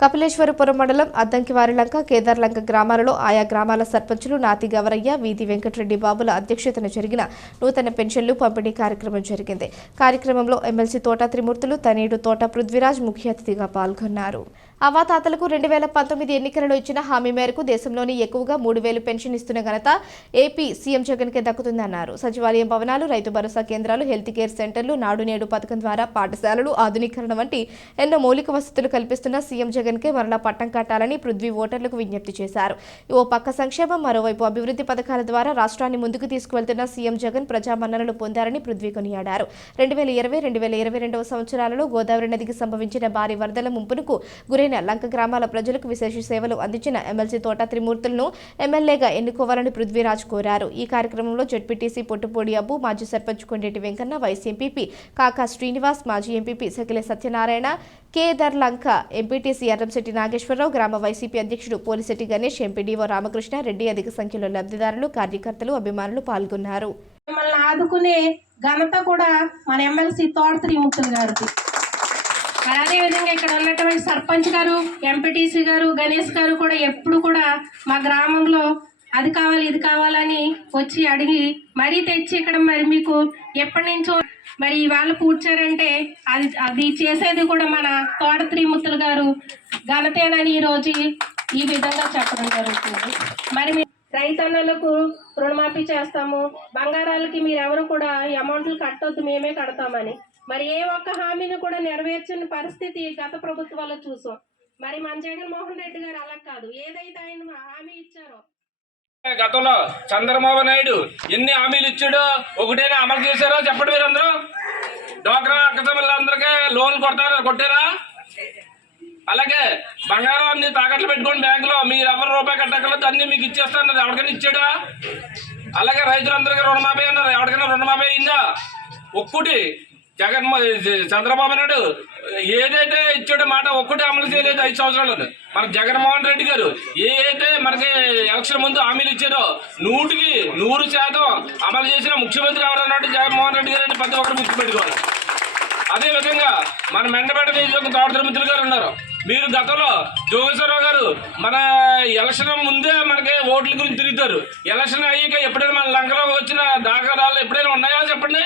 కపిలేశ్వరపురం మండలం అద్దంకివారిలంక కేదార్లంక గ్రామాలలో ఆయా గ్రామాల సర్పంచులు నాతి గవరయ్య వీధి వెంకటరెడ్డి బాబుల అధ్యక్షతన జరిగిన నూతన పెన్షన్లు పంపిణీ కార్యక్రమం జరిగింది. కార్యక్రమంలో ఎమ్మెల్సీ తోట త్రిమూర్తులు తనయుడు తోట పృథ్వీరాజ్ ముఖ్య అతిథిగా పాల్గొన్నారు. అవాతాతలకు 2019 ఎన్నికలలో ఇచ్చిన హామీ మేరకు దేశంలోని ఎక్కువగా 3000 పెన్షన్ ఇస్తున్న ఘనత ఏపీ సీఎం జగన్ కే దక్కుతుందన్నారు. సచివాలయం భవనాలు, రైతు భరోసా కేంద్రాలు, హెల్త్ కేర్ సెంటర్లు, నాడు నేడు పథకం ద్వారా పాఠశాలలు ఆధునీకరణ వంటి ఎన్నో మౌలిక వసతులు కల్పిస్తున్న సీఎం జగన్ కే మరలా పట్టం కట్టాలని పృథ్వీ ఓటర్లకు విజ్ఞప్తి చేశారు. ఓ పక్క సంక్షేమం, మరోవైపు అభివృద్ధి పథకాల ద్వారా రాష్ట్రాన్ని ముందుకు తీసుకువెళ్తున్న సీఎం జగన్ ప్రజా మన్ననలు పొందారని పృథ్వీ కొనియాడారు. 2020-2022 సంవత్సరాలలో గోదావరి నదికి సంభవించిన భారీ వరదల ముంపునకు గురైన లంక గ్రామాల ప్రజలకు విశేష సేవలు అందించిన ఎమ్మెల్సీ తోట త్రిమూర్తులను ఎమ్మెల్యేగా ఎన్నుకోవాలని పృథ్వీరాజ్ కోరారు. ఈ కార్యక్రమంలో జడ్పీటీసీ పొట్టుపూడి అబ్బు, మాజీ సర్పంచ్ కొండేటి వెంకన్న, వైస్ ఎంపీపీ కాకా శ్రీనివాస్, మాజీ ఎంపీపీ సకిలే సత్యనారాయణ, కేదార్లంక ఎంపీటీసీ ఎర్రంశెట్టి నాగేశ్వరరావు, గ్రామ వైసీపీ అధ్యక్షుడు పోలిశెట్టి గణేష్, ఎంపీడీఓ రామకృష్ణ రెడ్డి, అధిక సంఖ్యలో లబ్ధిదారులు, కార్యకర్తలు, అభిమానులు పాల్గొన్నారు. మనల్ని ఆదుకునే ఘనత కూడా మన ఎమ్మెల్సీ తోట త్రిమూర్తులు గారికి. అదేవిధంగా ఇక్కడ ఉన్నటువంటి సర్పంచ్ గారు, ఎంపీటీసీ గారు, గణేష్ గారు కూడా ఎప్పుడు కూడా మా గ్రామంలో అది కావాలి ఇది కావాలని వచ్చి అడిగి మరీ తెచ్చి ఇక్కడ మరి మీకు ఎప్పటి నుంచో మరి ఇవాళ కూర్చారంటే అది చేసేది కూడా మన తోట త్రిమూర్తులు గారు ఘనతేనని ఈరోజు ఈ విధంగా చెప్పడం జరుగుతుంది. మరి రైతన్నలకు రుణమాఫీ చేస్తాము, బంగారాలకి మీరెవరు కూడా అమౌంట్లు కట్టొద్దు, మేమే కడతామని మరి ఏ ఒక్క హామీని కూడా నెరవేర్చిన పరిస్థితి గత ప్రభుత్వాల్లో చూసాం. మరి మన జగన్మోహన్ రెడ్డి గారు అలా కాదు, ఏదైతే ఆయన హామీ ఇచ్చారో గతంలో చంద్రబాబు నాయుడు ఎన్ని హామీలు ఇచ్చాడో ఒకటేనా అమలు చేశారో చెప్పండి. మీరు అందరూ డ్వాక్రా అక్కతమిళ్ళందరికీ లోన్లు కొట్టారా? అలాగే బంగారం అన్ని తాకట్లు పెట్టుకోండి బ్యాంకులో, మీరు ఎవరు రూపాయి కట్టగలదు అన్ని మీకు ఇచ్చేస్తారన్నది ఎవరికైనా ఇచ్చాడా? అలాగే రైతులందరికీ రుణమాఫీ అన్నారు, ఎవరికైనా రుణమాఫీ అయిందా? ఒక్కటి చంద్రబాబు నాయుడు ఏదైతే ఇచ్చాడో మాట ఒక్కటి అమలు చేయలేదు 5 సంవత్సరాలు. మన జగన్మోహన్ రెడ్డి గారు ఏదైతే మనకి ఎలక్షన్ ముందు హామీలు ఇచ్చారో 100% అమలు చేసిన ముఖ్యమంత్రి ఎవరన్నాడు జగన్మోహన్ రెడ్డి గారు అని ప్రతి ఒక్కరు గుర్తుపెట్టుకోవాలి. అదేవిధంగా మన మెండపేట నియోజకవర్గం తోట త్రిమూర్తులు గారు ఉన్నారు. మీరు గతంలో జోగేశ్వరరావు గారు మన ఎలక్షన్ ముందే మనకి ఓట్ల గురించి తిరుగుతారు. ఎలక్షన్ అయ్యాక ఎప్పుడైనా మన లంకలో వచ్చిన దాఖలాలు ఎప్పుడైనా ఉన్నాయా చెప్పండి?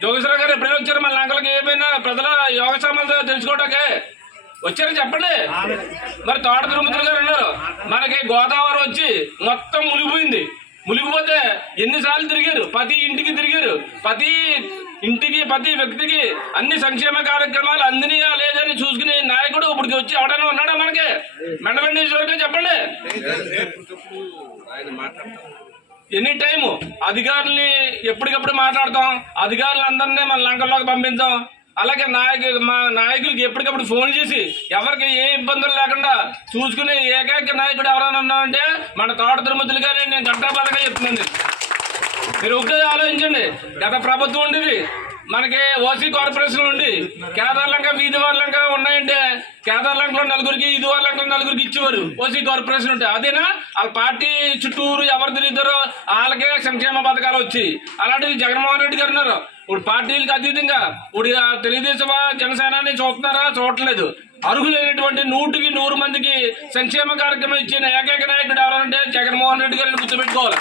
జోగేశ్వరరావు గారు ఎప్పుడైనా వచ్చారు మన లంకలకి? ఏమైనా ప్రజల యోగక్షేమాలు తెలుసుకోవటాకే వచ్చారని చెప్పండి. మరి తోట త్రిమూర్తులు గారు ఉన్నారు. మనకి గోదావరి వచ్చి మొత్తం మునిగిపోతే ఎన్నిసార్లు తిరిగారు? ప్రతి ఇంటికి తిరిగారు. ప్రతి ఇంటికి ప్రతి వ్యక్తికి అన్ని సంక్షేమ కార్యక్రమాలు అందినయా లేదని చూసుకునే నాయకుడు ఇప్పుడు వచ్చి ఎవడైనా ఉన్నాడా మనకి? మెండపేట చెప్పండి. ఎనీ టైము అధికారుల్ని ఎప్పటికప్పుడు మాట్లాడతాం, అధికారులందరినీ మన లంకల్లోకి పంపించాం. అలాగే మా నాయకులకి ఎప్పటికప్పుడు ఫోన్ చేసి ఎవరికి ఏ ఇబ్బందులు లేకుండా చూసుకునే ఏకైక నాయకుడు ఎవరైనా ఉన్నామంటే మన తోట త్రిమూర్తులు గారి నేను గంటాబాదగా చెప్తున్నాను. మీరు ఒకటే ఆలోచించండి. గత ప్రభుత్వం ఉండేది మనకి ఓసీ కార్పొరేషన్ ఉండి కేదార్లంక వీధివార్లంక ఉన్నాయంటే కేదార్లంకలో నలుగురికి, ఈదివార్లంకలో నలుగురికి ఇచ్చేవారు ఓసీ కార్పొరేషన్ ఉంటే. అదేనా వాళ్ళ పార్టీ చుట్టూరు ఎవరు తిరుగుతారో వాళ్ళకే సంక్షేమ పథకాలు వచ్చి. అలాంటివి జగన్మోహన్ రెడ్డి గారు ఉన్నారు. ఇప్పుడు పార్టీలకు అతీతంగా ఇప్పుడు తెలుగుదేశం జనసేనాన్ని చూస్తున్నారా? చూడట్లేదు. అర్హులైనటువంటి 100కి 100 మందికి సంక్షేమ కార్యక్రమం ఇచ్చిన ఏకైక నాయకుడు ఎవరంటే జగన్మోహన్ రెడ్డి గారిని గుర్తుపెట్టుకోవాలి.